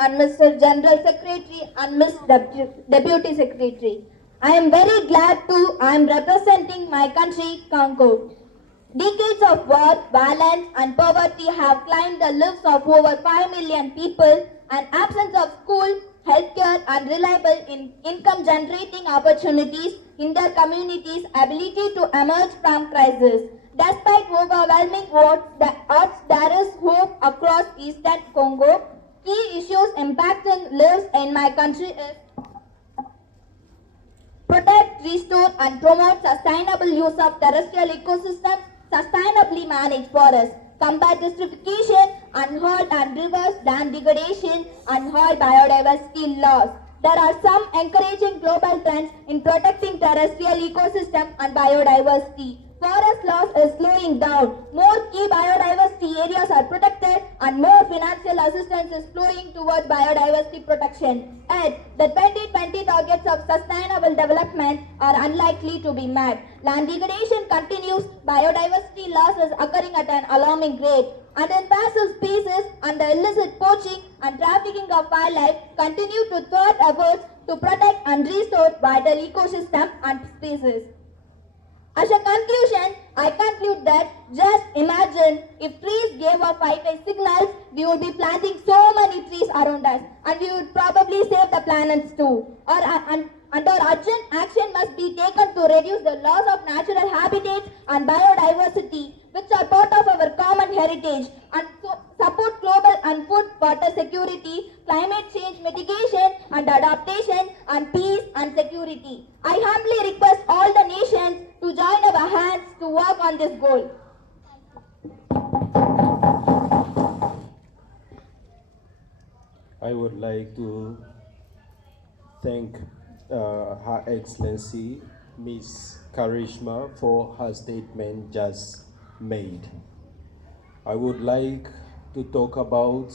and Mr. General Secretary and Miss Deputy Secretary. I am very glad to I am representing my country, Congo. Decades of war, violence and poverty have climbed the lives of over 5 million people, and absence of school, healthcare and reliable income generating opportunities hinder communities' ability to emerge from crisis. Despite overwhelming odds, there is hope across eastern Congo. Key issues impacting lives in my country is protect, restore and promote sustainable use of terrestrial ecosystems, sustainably manage forests, combat desertification, unhauled and rivers, dam degradation, unhauled biodiversity loss. There are some encouraging global trends in protecting terrestrial ecosystem and biodiversity. Forest loss is slowing down. More key biodiversity areas are protected and more financial assistance is flowing towards biodiversity protection. Yet, the 2020 targets of sustainable development are unlikely to be met. Land degradation continues, biodiversity loss is occurring at an alarming rate, and invasive species and the illicit poaching and trafficking of wildlife continue to thwart efforts to protect and restore vital ecosystem and species. As a conclusion, I conclude that just imagine if trees gave off Wi-Fi signals, we would be planting so many trees around us and we would probably save the planets too. Our urgent action must be taken to reduce the loss of natural habitats and biodiversity, which are part of our common heritage, and support global and food, water security, climate change mitigation and adaptation, and peace and security. I humbly request all the nations to join our hands to work on this goal. I would like to thank Her Excellency Miss Karishma for her statement just made. I would like to talk about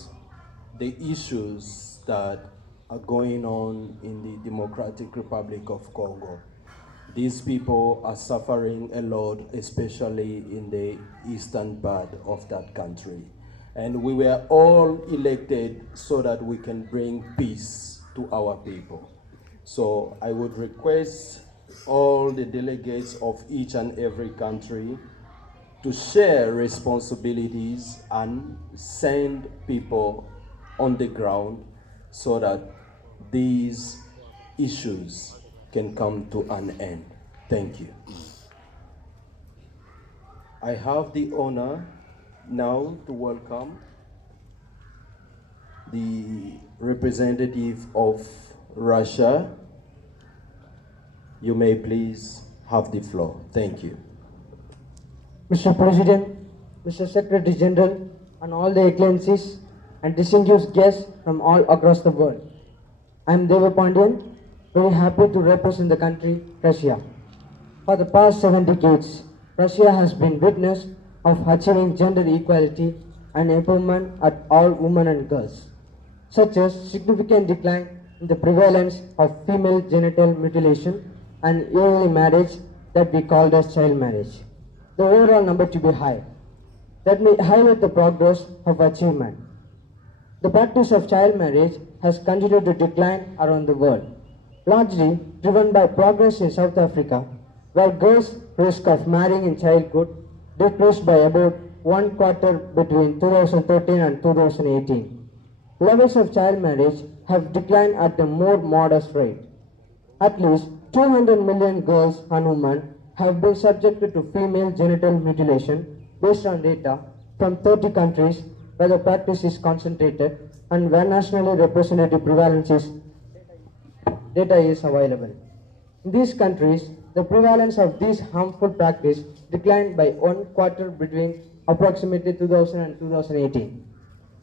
the issues that are going on in the Democratic Republic of Congo. These people are suffering a lot, especially in the eastern part of that country. And we were all elected so that we can bring peace to our people. So I would request all the delegates of each and every country to share responsibilities and send people on the ground so that these issues can come to an end. Thank you. I have the honor now to welcome the representative of Russia. You may please have the floor. Thank you. Mr. President, Mr. Secretary General, and all the excellencies and distinguished guests from all across the world. I am Deva Pandian, very happy to represent the country, Russia. For the past 7 decades, Russia has been witness of achieving gender equality and empowerment at all women and girls, such as significant decline in the prevalence of female genital mutilation and early marriage that we called as child marriage. The overall number to be high. Let me highlight the progress of achievement. The practice of child marriage has continued to decline around the world, largely driven by progress in South Africa, where girls' risk of marrying in childhood decreased by about 1/4 between 2013 and 2018. Levels of child marriage have declined at a more modest rate. At least 200 million girls and women have been subjected to female genital mutilation based on data from 30 countries where the practice is concentrated and where nationally representative data is available. In these countries, the prevalence of this harmful practice declined by 1/4 between approximately 2000 and 2018.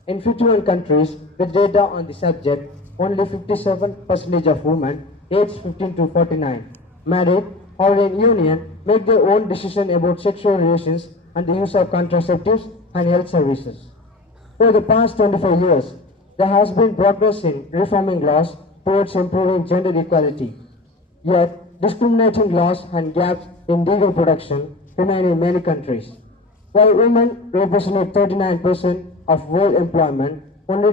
In 51 countries with data on the subject, only 57% of women aged 15 to 49 married or in union make their own decision about sexual relations and the use of contraceptives and health services. For the past 25 years, there has been progress in reforming laws towards improving gender equality. Yet, discriminating laws and gaps in legal protection remain in many countries. While women represent 39% of world employment, only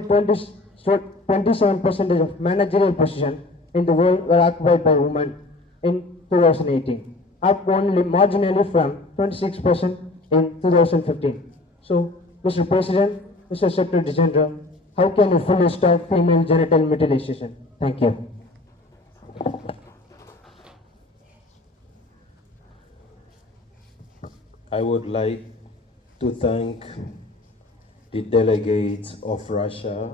27% of managerial positions in the world were occupied by women in 2018, up only marginally from 26% in 2015. So, Mr. President, Mr. Secretary General, how can you fully stop female genital mutilation? Thank you. I would like to thank the delegate of Russia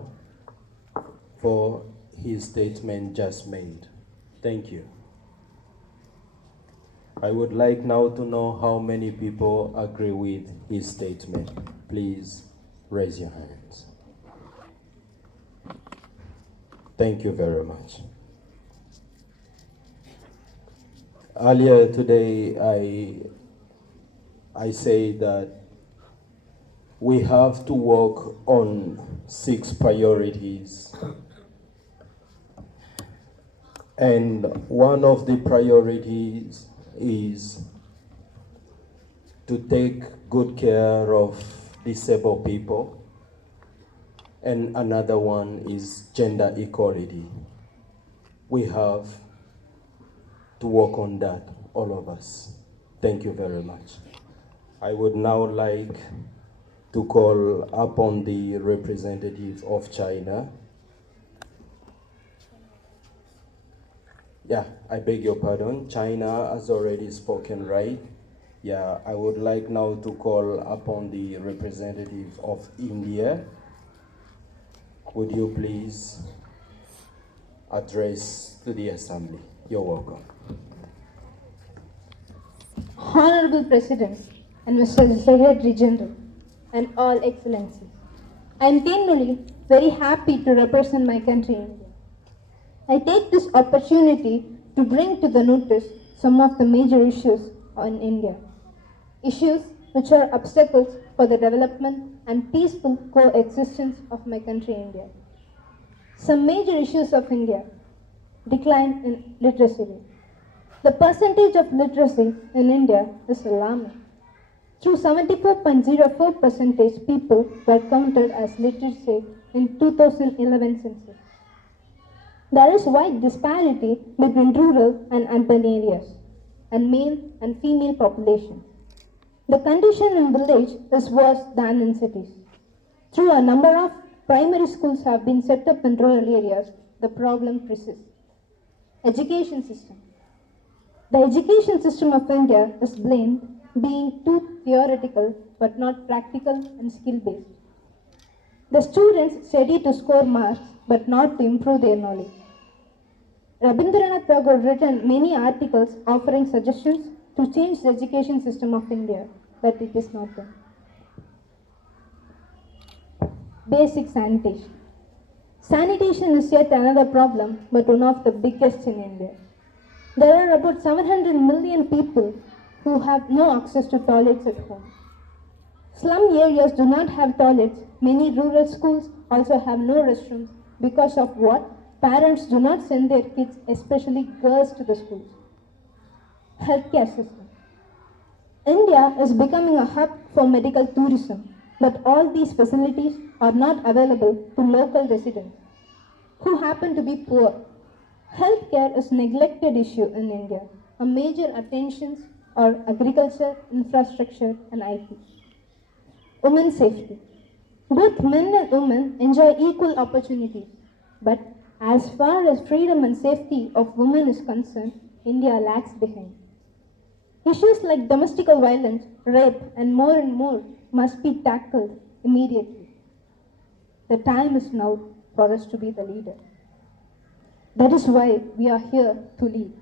for his statement just made. Thank you. I would like now to know how many people agree with his statement. Please raise your hands. Thank you very much. Earlier today, I say that we have to work on 6 priorities. And one of the priorities is to take good care of disabled people. And another one is gender equality. We have to work on that, all of us. Thank you very much. I would now like to call upon the representative of China. Yeah, I beg your pardon. China has already spoken, right? Yeah, I would like now to call upon the representative of India. Would you please address to the assembly? You're welcome. Honorable President and Mr. Secretary General and all excellencies, I am genuinely very happy to represent my country India. I take this opportunity to bring to the notice some of the major issues in India. Issues which are obstacles for the development and peaceful coexistence of my country India. Some major issues of India: decline in literacy rate. The percentage of literacy in India is alarming. Through 74.04% people were counted as literate in 2011 census. There is wide disparity between rural and urban areas and male and female population. The condition in village is worse than in cities. Through a number of primary schools have been set up in rural areas, the problem persists. Education system. The education system of India is blamed being too theoretical but not practical and skill-based. The students study to score marks but not to improve their knowledge. Rabindranath Tagore written many articles offering suggestions to change the education system of India, but it is not done. Basic sanitation. Sanitation is yet another problem, but one of the biggest in India. There are about 700 million people who have no access to toilets at home. Slum areas do not have toilets. Many rural schools also have no restrooms because of what? Parents do not send their kids, especially girls, to the schools. Healthcare system. India is becoming a hub for medical tourism, but all these facilities are not available to local residents who happen to be poor. Healthcare is a neglected issue in India. A major attentions are agriculture, infrastructure, and IT. Women's safety. Both men and women enjoy equal opportunities, but as far as freedom and safety of women is concerned, India lags behind. Issues like domestic violence, rape, and more must be tackled immediately. The time is now for us to be the leader. That is why we are here to lead.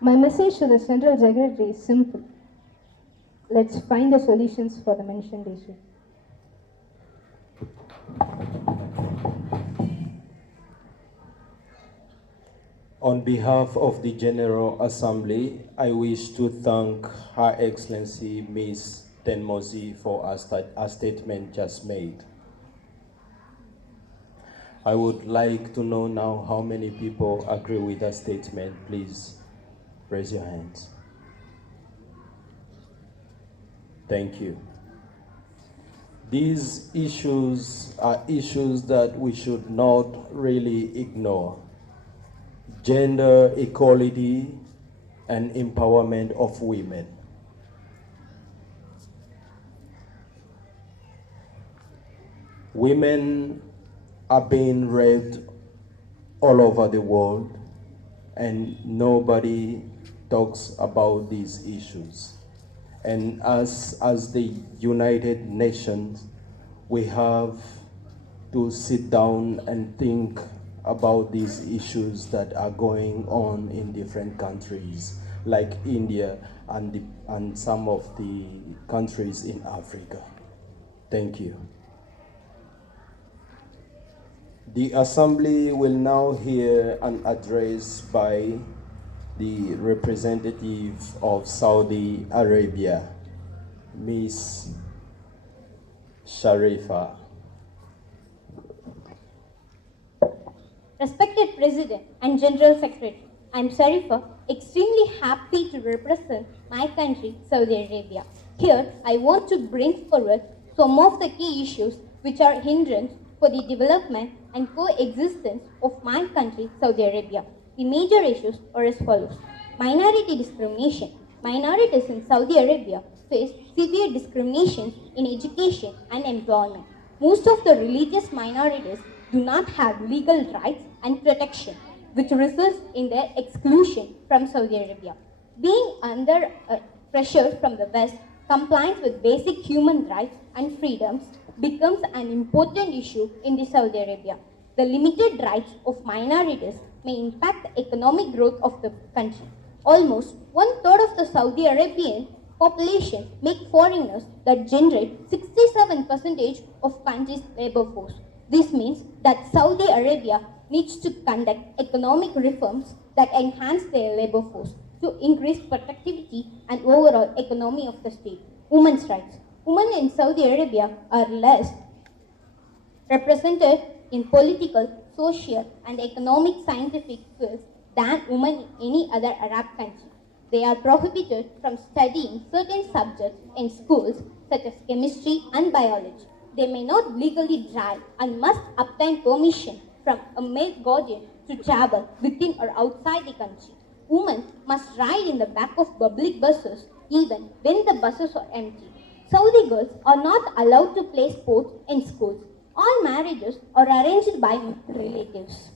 My message to the Central Secretary is simple. Let's find the solutions for the mentioned issues. On behalf of the General Assembly, I wish to thank Her Excellency Ms. Tenmozi for a statement just made. I would like to know now how many people agree with that statement. Please raise your hands. Thank you. These issues are issues that we should not really ignore. Gender equality and empowerment of women. Women are being raped all over the world, and nobody talks about these issues. And as the United Nations, we have to sit down and think about these issues that are going on in different countries, like India and some of the countries in Africa. Thank you. The Assembly will now hear an address by the representative of Saudi Arabia, Ms. Sharifa. Respected President and General Secretary, I am Sharifa, extremely happy to represent my country, Saudi Arabia. Here, I want to bring forward some of the key issues which are hindrance for the development and coexistence of my country, Saudi Arabia. The major issues are as follows. Minority discrimination. Minorities in Saudi Arabia face severe discriminations in education and employment. Most of the religious minorities do not have legal rights and protection, which results in their exclusion from Saudi Arabia. Being under pressure from the West, compliance with basic human rights and freedoms becomes an important issue in the Saudi Arabia. The limited rights of minorities may impact the economic growth of the country. Almost 1/3 of the Saudi Arabian population make foreigners that generate 67% of country's labor force. This means that Saudi Arabia needs to conduct economic reforms that enhance their labor force to increase productivity and overall economy of the state. Women's rights. Women in Saudi Arabia are less represented in political, social, and economic scientific fields than women in any other Arab country. They are prohibited from studying certain subjects in schools such as chemistry and biology. They may not legally drive and must obtain permission from a male guardian to travel within or outside the country. Women must ride in the back of public buses even when the buses are empty. Saudi girls are not allowed to play sports in schools. All marriages are arranged by relatives.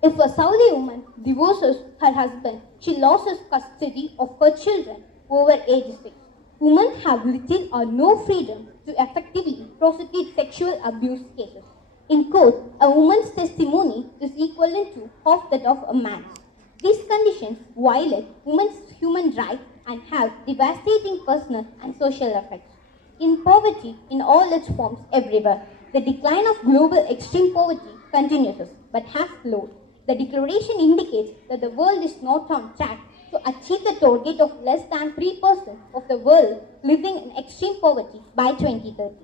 If a Saudi woman divorces her husband, she loses custody of her children over age 6. Women have little or no freedom to effectively prosecute sexual abuse cases. In court, a woman's testimony is equivalent to half that of a man's. These conditions violate women's human rights and have devastating personal and social effects. In poverty in all its forms everywhere, the decline of global extreme poverty continues but has slowed. The declaration indicates that the world is not on track to achieve the target of less than 3% of the world living in extreme poverty by 2030.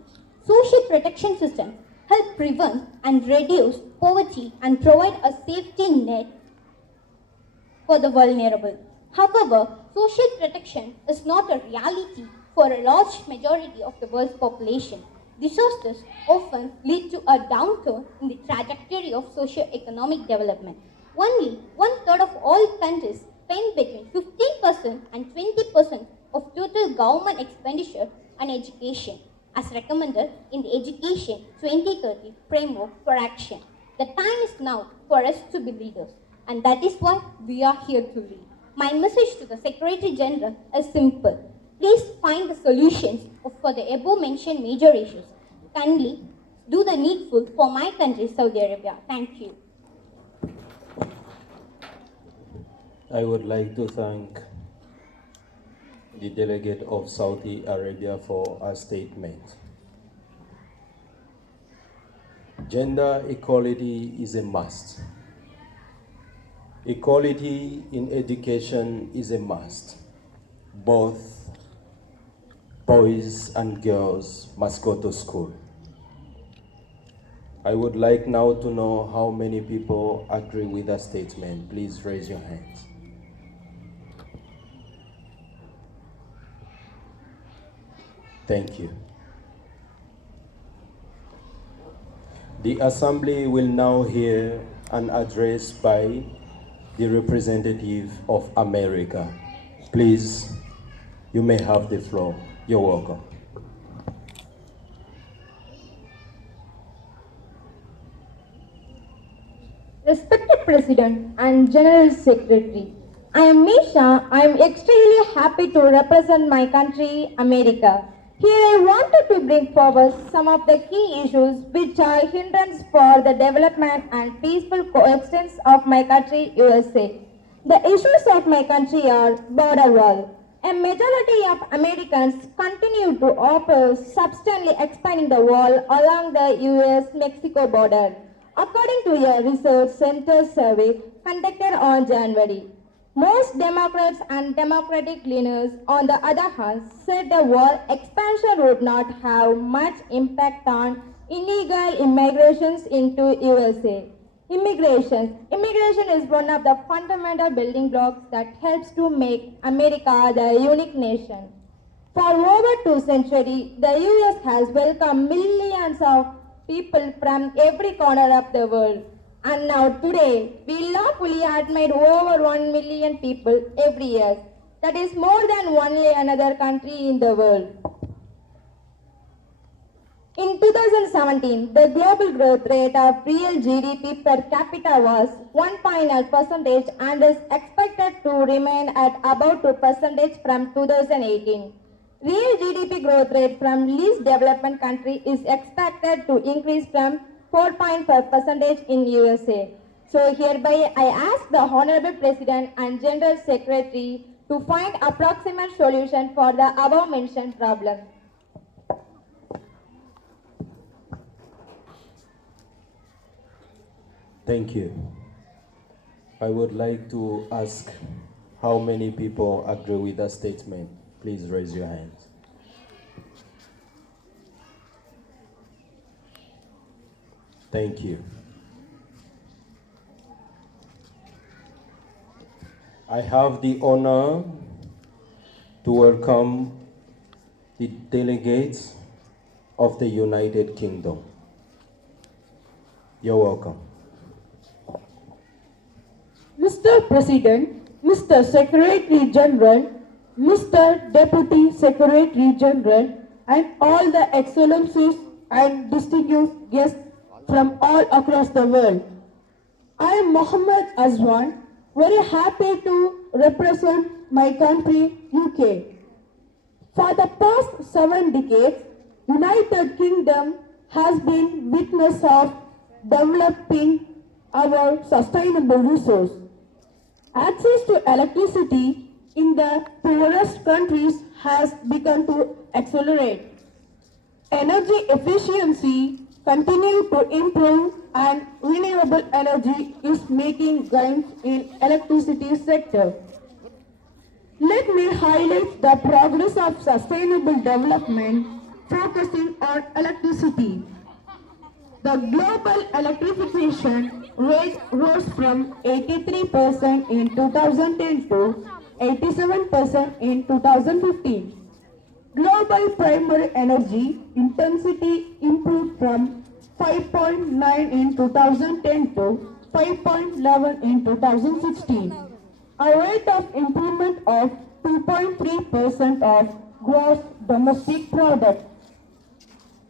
Social protection systems help prevent and reduce poverty and provide a safety net for the vulnerable. However, social protection is not a reality for a large majority of the world's population. Disasters often lead to a downturn in the trajectory of socio-economic development. Only 1/3 of all countries spend between 15% and 20% of total government expenditure on education, as recommended in the Education 2030 Framework for Action. The time is now for us to be leaders, and that is why we are here to lead. My message to the Secretary General is simple. Please find the solutions for the above mentioned major issues. Kindly do the needful for my country, Saudi Arabia. Thank you. I would like to thank the delegate of Saudi Arabia for a statement. Gender equality is a must. Equality in education is a must. Both boys and girls must go to school. I would like now to know how many people agree with that statement. Please raise your hands. Thank you. The Assembly will now hear an address by the representative of America. Please, you may have the floor. You're welcome. Respected President and General Secretary, I am Misha. I am extremely happy to represent my country, America. Here I wanted to bring forward some of the key issues which are hindrance for the development and peaceful coexistence of my country, USA. The issues of my country are border wall. A majority of Americans continue to oppose substantially expanding the wall along the US-Mexico border. According to a research center survey conducted on January, most Democrats and Democratic leaners, on the other hand, said the wall expansion would not have much impact on illegal immigrations into USA. Immigration is one of the fundamental building blocks that helps to make America the unique nation. For over 2 centuries, the US has welcomed millions of people from every corner of the world. And now today, we lawfully admit over 1 million people every year. That is more than only another country in the world. In 2017, the global growth rate of real GDP per capita was 1.9% and is expected to remain at about 2% from 2018. Real GDP growth rate from least developed country is expected to increase from 4.5% in USA. So hereby I ask the Honorable President and General Secretary to find approximate solution for the above mentioned problem. Thank you. I would like to ask how many people agree with that statement. Please raise your hands. Thank you. I have the honor to welcome the delegates of the United Kingdom. You're welcome. Mr. President, Mr. Secretary General, Mr. Deputy Secretary General, and all the excellencies and distinguished guests from all across the world. I am Mohammed Azwan, very happy to represent my country, UK. For the past 7 decades, United Kingdom has been witness of developing our sustainable resource. Access to electricity in the poorest countries has begun to accelerate. Energy efficiency continue to improve and renewable energy is making gains in electricity sector. Let me highlight the progress of sustainable development focusing on electricity. The global electrification rate rose from 83% in 2010 to 87% in 2015. Global primary energy intensity improved from 5.9 in 2010 to 5.11 in 2016. A rate of improvement of 2.3% of gross domestic product.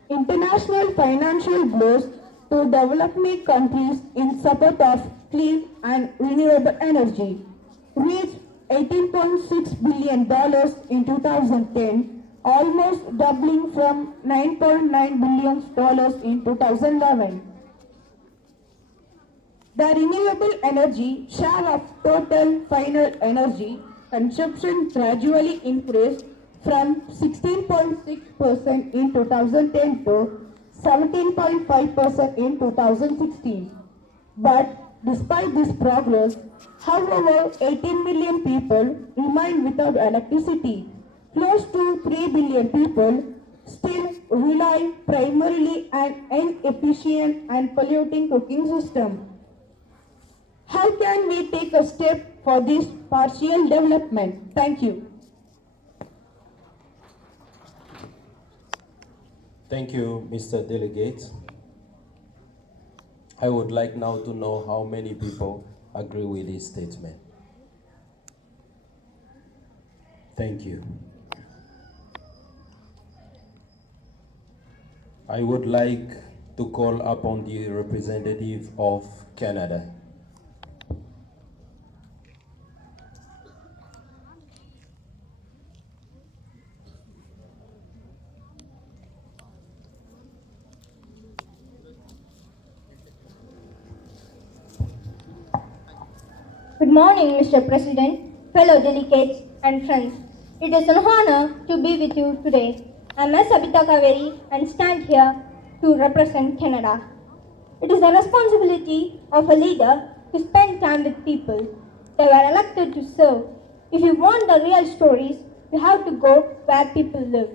International financial blows to developing countries in support of clean and renewable energy reached $18.6 billion in 2010, almost doubling from $9.9 billion in 2011. The renewable energy share of total final energy consumption gradually increased from 16.6% in 2010 to 17.5% in 2016. But despite this progress, however, 18 million people remain without electricity. Close to 3 billion people still rely primarily on inefficient and polluting cooking system. How can we take a step for this partial development? Thank you. Thank you, Mr. Delegate. I would like now to know how many people agree with this statement. Thank you. I would like to call upon the representative of Canada. Good morning, Mr. President, fellow delegates, and friends. It is an honor to be with you today. I am S. Abhita Kaveri and stand here to represent Canada. It is the responsibility of a leader to spend time with people. They were elected to serve. If you want the real stories, you have to go where people live.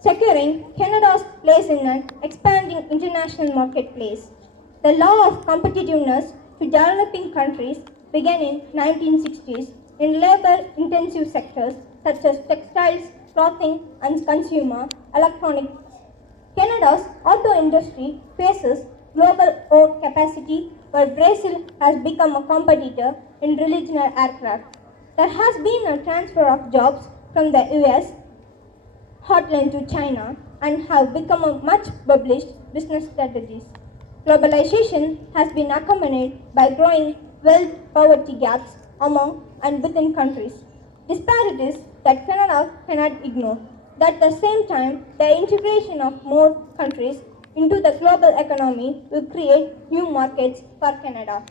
Securing Canada's place in an expanding international marketplace. The law of competitiveness to developing countries began in 1960s in labor-intensive sectors such as textiles, clothing, and consumer electronics. Canada's auto industry faces global overcapacity, while Brazil has become a competitor in regional aircraft. There has been a transfer of jobs from the US hotline to China and have become a much published business strategies. Globalization has been accompanied by growing wealth poverty gaps among and within countries, disparities that Canada cannot ignore. At the same time, the integration of more countries into the global economy will create new markets for Canada.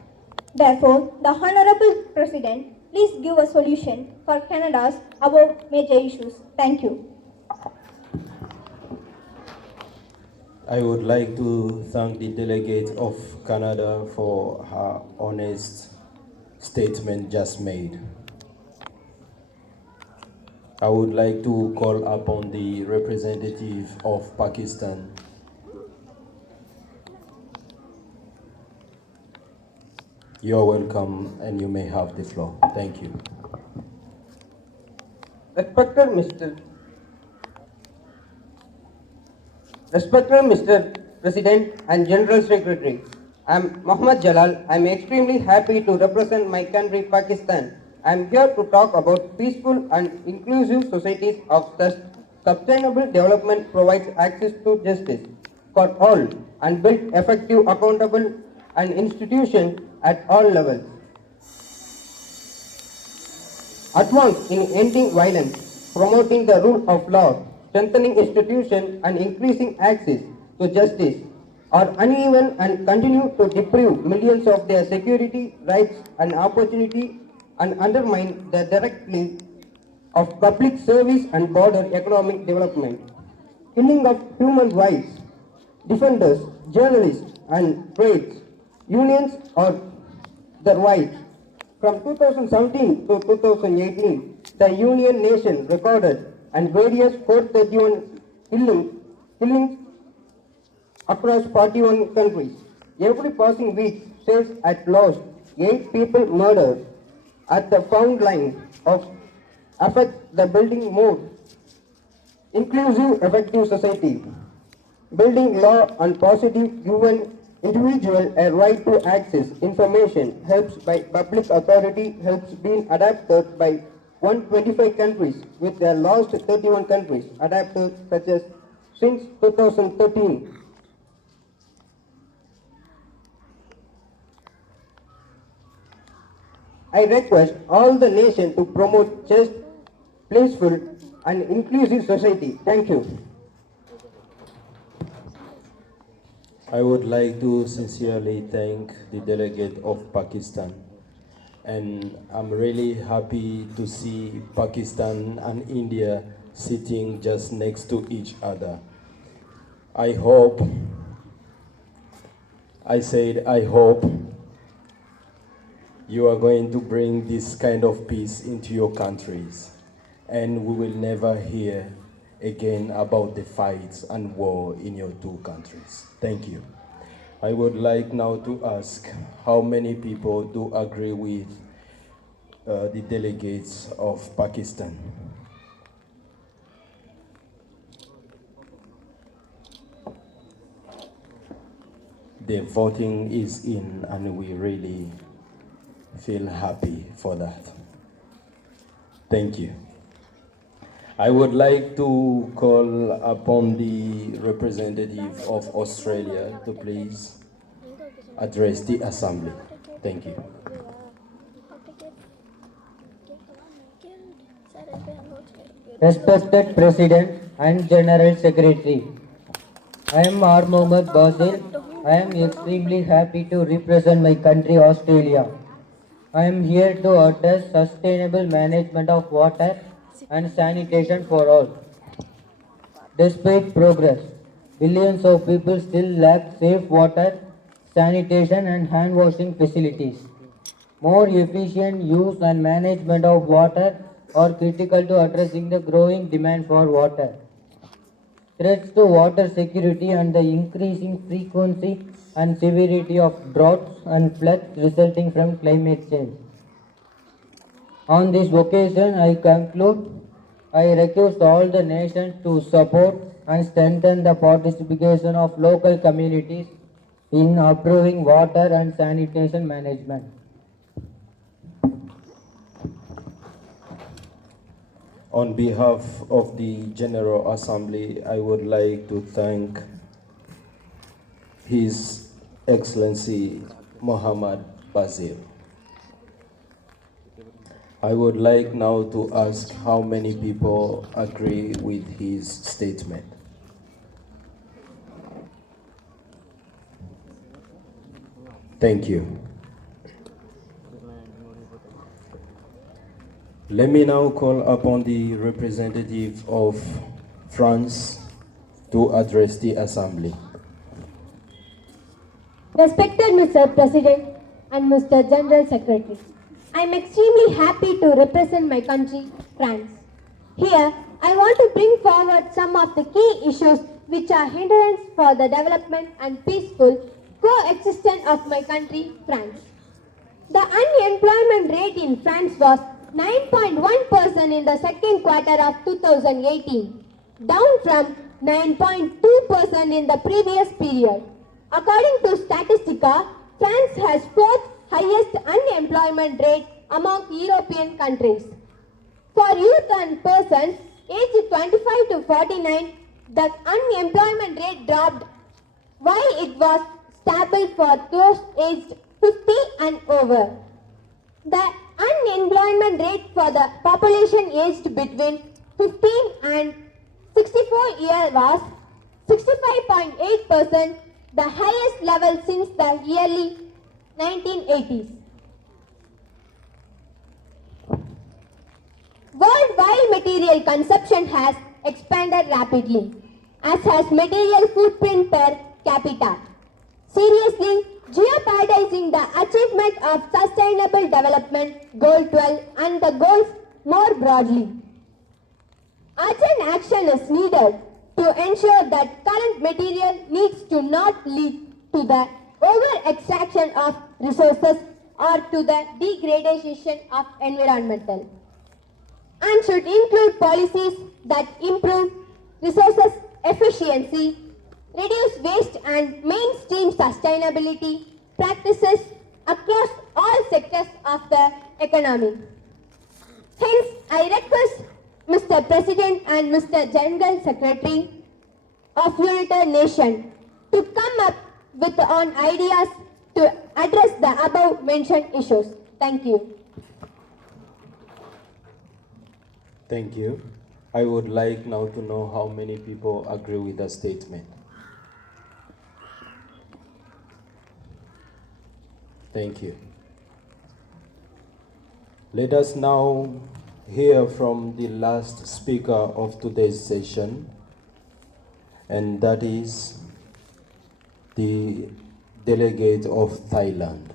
Therefore, the Honorable President, please give a solution for Canada's above major issues. Thank you. I would like to thank the delegate of Canada for her honest statement just made. I would like to call upon the representative of Pakistan. You're welcome and you may have the floor. Thank you. Respected Mr. President and General Secretary, I am Mohammad Jalal. I am extremely happy to represent my country, Pakistan. I am here to talk about peaceful and inclusive societies of sustainable development provides access to justice for all and build effective, accountable and institutions at all levels. Advance in ending violence, promoting the rule of law, strengthening institutions and increasing access to justice are uneven and continue to deprive millions of their security, rights and opportunity and undermine the direct place of public service and broader economic development. Killing of human rights, defenders, journalists and trades, unions or the right. From 2017 to 2018, the Union Nation recorded and various 431 killings across 41 countries. Every passing week says at least 8 people murdered at the front line of affect the building more inclusive, effective society. Building law and positive human individual a right to access information helps by public authority helps being adapted by 125 countries with their last 31 countries adapted such as since 2013. I request all the nation to promote just, peaceful and inclusive society. Thank you. I would like to sincerely thank the delegate of Pakistan, and I'm really happy to see Pakistan and India sitting just next to each other. I hope you are going to bring this kind of peace into your countries, and we will never hear again about the fights and war in your two countries. Thank you. I would like now to ask how many people do agree with the delegates of Pakistan. the voting is in, and we really feel happy for that. Thank you. I would like to call upon the representative of Australia to please address the assembly. Thank you. Respected President and General Secretary, I am R. Mohammad Basil. I am extremely happy to represent my country, Australia. I am here to address sustainable management of water and sanitation for all. Despite progress, billions of people still lack safe water, sanitation and hand washing facilities. More efficient use and management of water are critical to addressing the growing demand for water. Threats to water security and the increasing frequency and severity of droughts and floods resulting from climate change. On this occasion, I conclude, I request all the nations to support and strengthen the participation of local communities in improving water and sanitation management. On behalf of the General Assembly, I would like to thank His Excellency Muhammad Basil. I would like now to ask how many people agree with his statement. Thank you. Let me now call upon the representative of France to address the Assembly. Respected Mr. President and Mr. General Secretary, I am extremely happy to represent my country, France. Here, I want to bring forward some of the key issues which are hindrance for the development and peaceful coexistence of my country, France. The unemployment rate in France was 9.1% in the second quarter of 2018, down from 9.2% in the previous period. According to Statistica, France has fourth highest unemployment rate among European countries. For youth and persons aged 25 to 49, the unemployment rate dropped, while it was stable for those aged 50 and over. The unemployment rate for the population aged between 15 and 64 years was 65.8%, the highest level since the early 1980s. Worldwide material consumption has expanded rapidly, as has material footprint per capita, seriously jeopardizing the achievement of Sustainable Development Goal 12 and the goals more broadly. Urgent action is needed to ensure that current material needs to not lead to the over-extraction of resources or to the degradation of environmental, and should include policies that improve resources efficiency, reduce waste and mainstream sustainability practices across all sectors of the economy. Hence, I request Mr. President and Mr. General Secretary of United Nations to come up with on ideas to address the above mentioned issues. Thank you. Thank you. I would like now to know how many people agree with the statement. Thank you. Let us now hear from the last speaker of today's session, and that is the delegate of Thailand.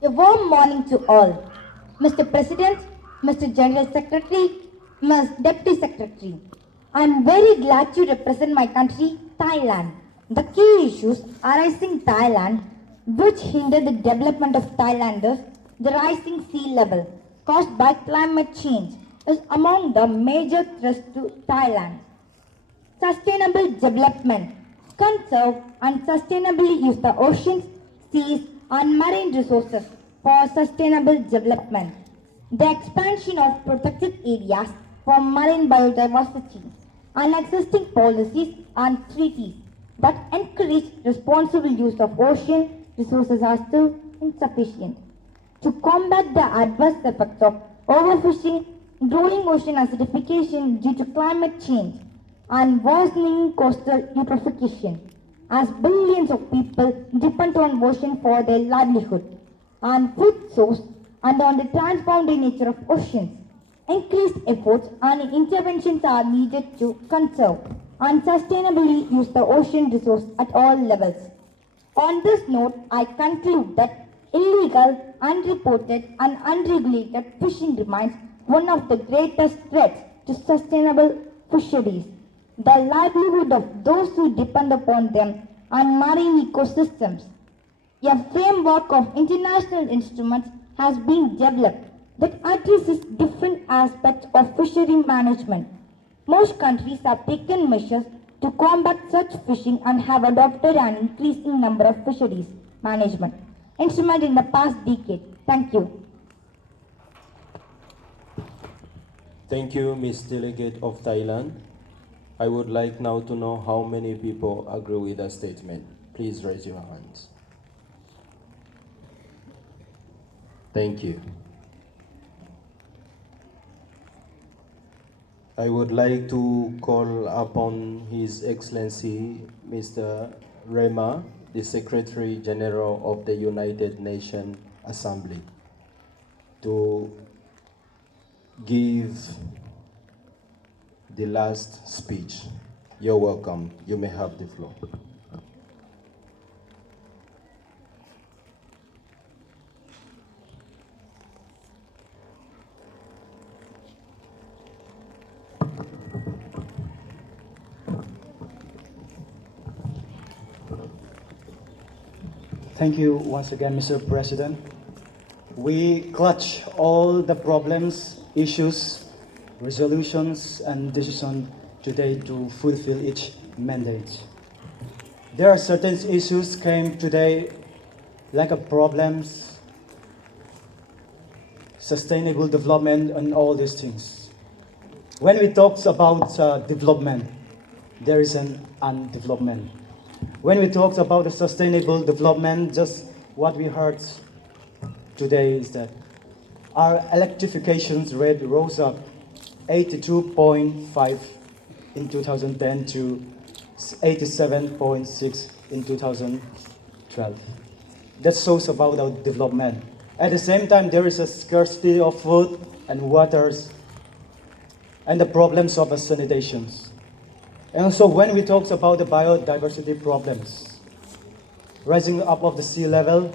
A warm morning to all. Mr. President, Mr. General Secretary, Ms. Deputy Secretary. I am very glad to represent my country, Thailand. The key issues arising in Thailand which hinder the development of Thailanders, the rising sea level caused by climate change is among the major threats to Thailand. Sustainable development. Conserve and sustainably use the oceans, seas, and marine resources for sustainable development. The expansion of protected areas for marine biodiversity and existing policies and treaties that encourage responsible use of ocean resources are still insufficient. To combat the adverse effects of overfishing, growing ocean acidification due to climate change, and worsening coastal eutrophication, as billions of people depend on ocean for their livelihood and food source and on the transboundary nature of oceans. Increased efforts and interventions are needed to conserve and sustainably use the ocean resource at all levels. On this note, I conclude that illegal, unreported, and unregulated fishing remains one of the greatest threats to sustainable fisheries, the livelihood of those who depend upon them, and marine ecosystems. A framework of international instruments has been developed that addresses different aspects of fishery management. Most countries have taken measures to combat such fishing and have adopted an increasing number of fisheries management instruments in the past decade. Thank you. Thank you, Ms. Delegate of Thailand. I would like now to know how many people agree with the statement. Please raise your hands. Thank you. I would like to call upon His Excellency Mr. Rema, the Secretary General of the United Nations Assembly, to give the last speech. You're welcome. You may have the floor. Thank you once again, Mr. President. We clutch all the problems, issues, resolutions, and decisions today to fulfill each mandate. There are certain issues came today, like problems, sustainable development, and all these things. When we talk about development, there is an undevelopment. When we talk about the sustainable development, just what we heard today is that our electrification rate rose up 82.5 in 2010 to 87.6 in 2012. That shows about our development. At the same time, there is a scarcity of food and waters and the problems of sanitation. And also when we talk about the biodiversity problems, rising up of the sea level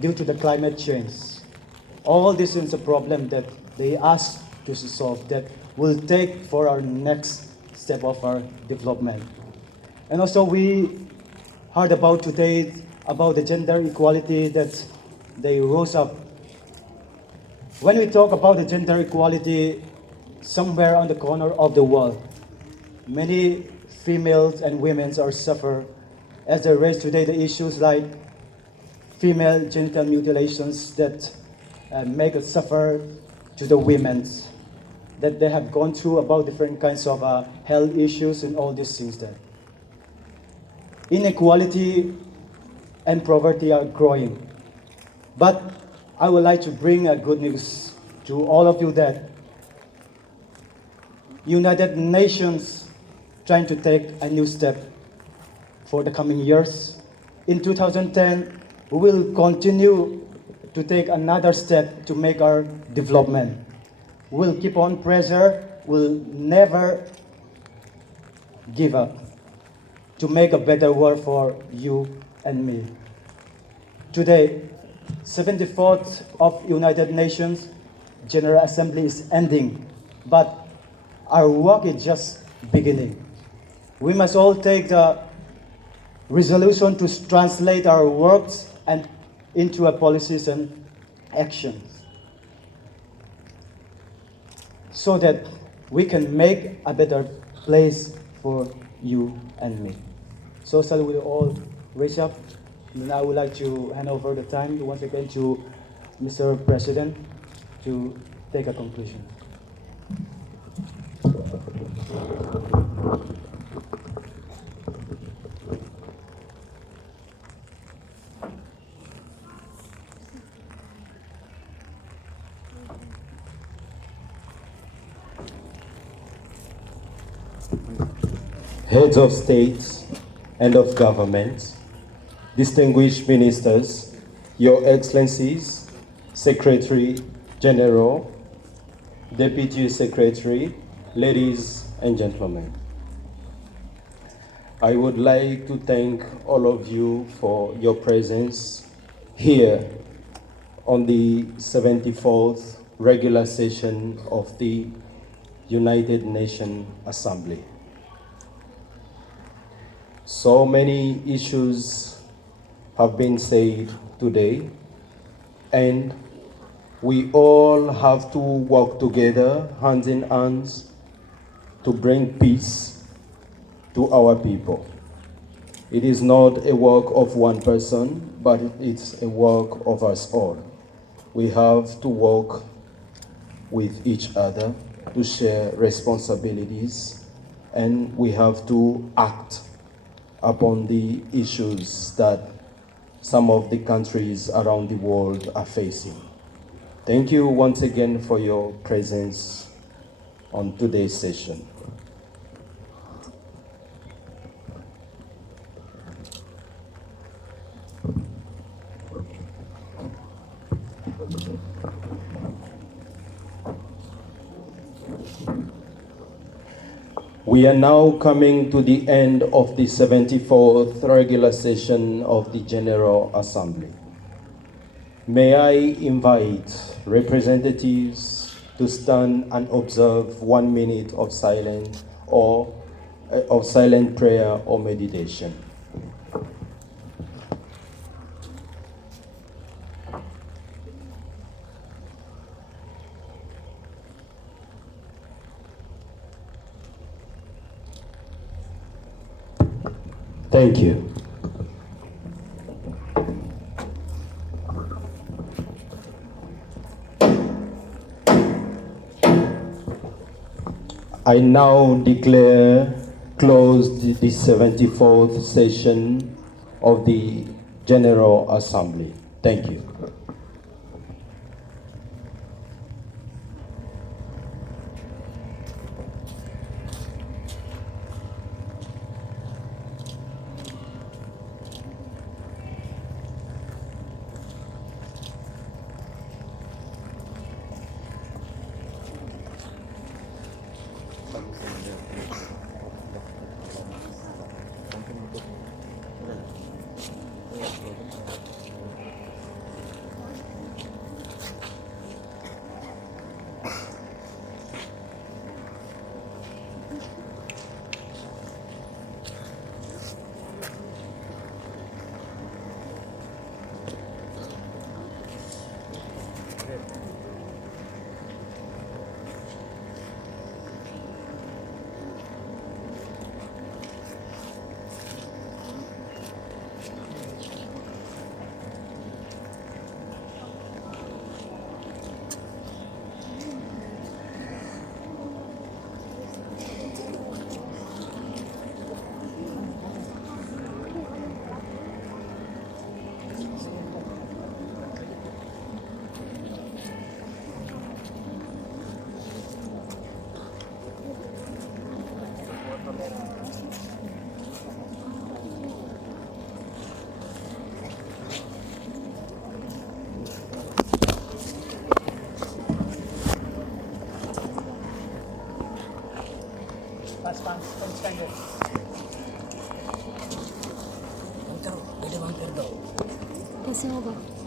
due to the climate change, all this is a problem that they ask to solve that will take for our next step of our development. And also we heard about today about the gender equality that they rose up. When we talk about the gender equality, somewhere on the corner of the world, many females and women are suffer as they raise today the issues like female genital mutilations that make us suffer to the women, that they have gone through about different kinds of health issues and all these things there. Inequality and poverty are growing. But I would like to bring a good news to all of you that United Nations trying to take a new step for the coming years. In 2010, we will continue to take another step to make our development. We'll keep on pressure, we'll never give up to make a better world for you and me. Today, 74th of United Nations General Assembly is ending, but our work is just beginning. We must all take the resolution to translate our works and into a policies and actions so that we can make a better place for you and me. So shall we all raise up? And I would like to hand over the time once again to Mr. President to take a conclusion. Heads of states and of government, distinguished ministers, Your Excellencies, Secretary General, Deputy Secretary, ladies and gentlemen. I would like to thank all of you for your presence here on the 74th regular session of the United Nations Assembly. So many issues have been said today, and we all have to work together, hands in hands, to bring peace to our people. It is not a work of one person, but it's a work of us all. We have to work with each other to share responsibilities, and we have to act upon the issues that some of the countries around the world are facing. Thank you once again for your presence on today's session. We are now coming to the end of the 74th regular session of the General Assembly. May I invite representatives to stand and observe 1 minute of silence or of silent prayer or meditation. Thank you. I now declare closed the 74th session of the General Assembly. Thank you. कैसे होगा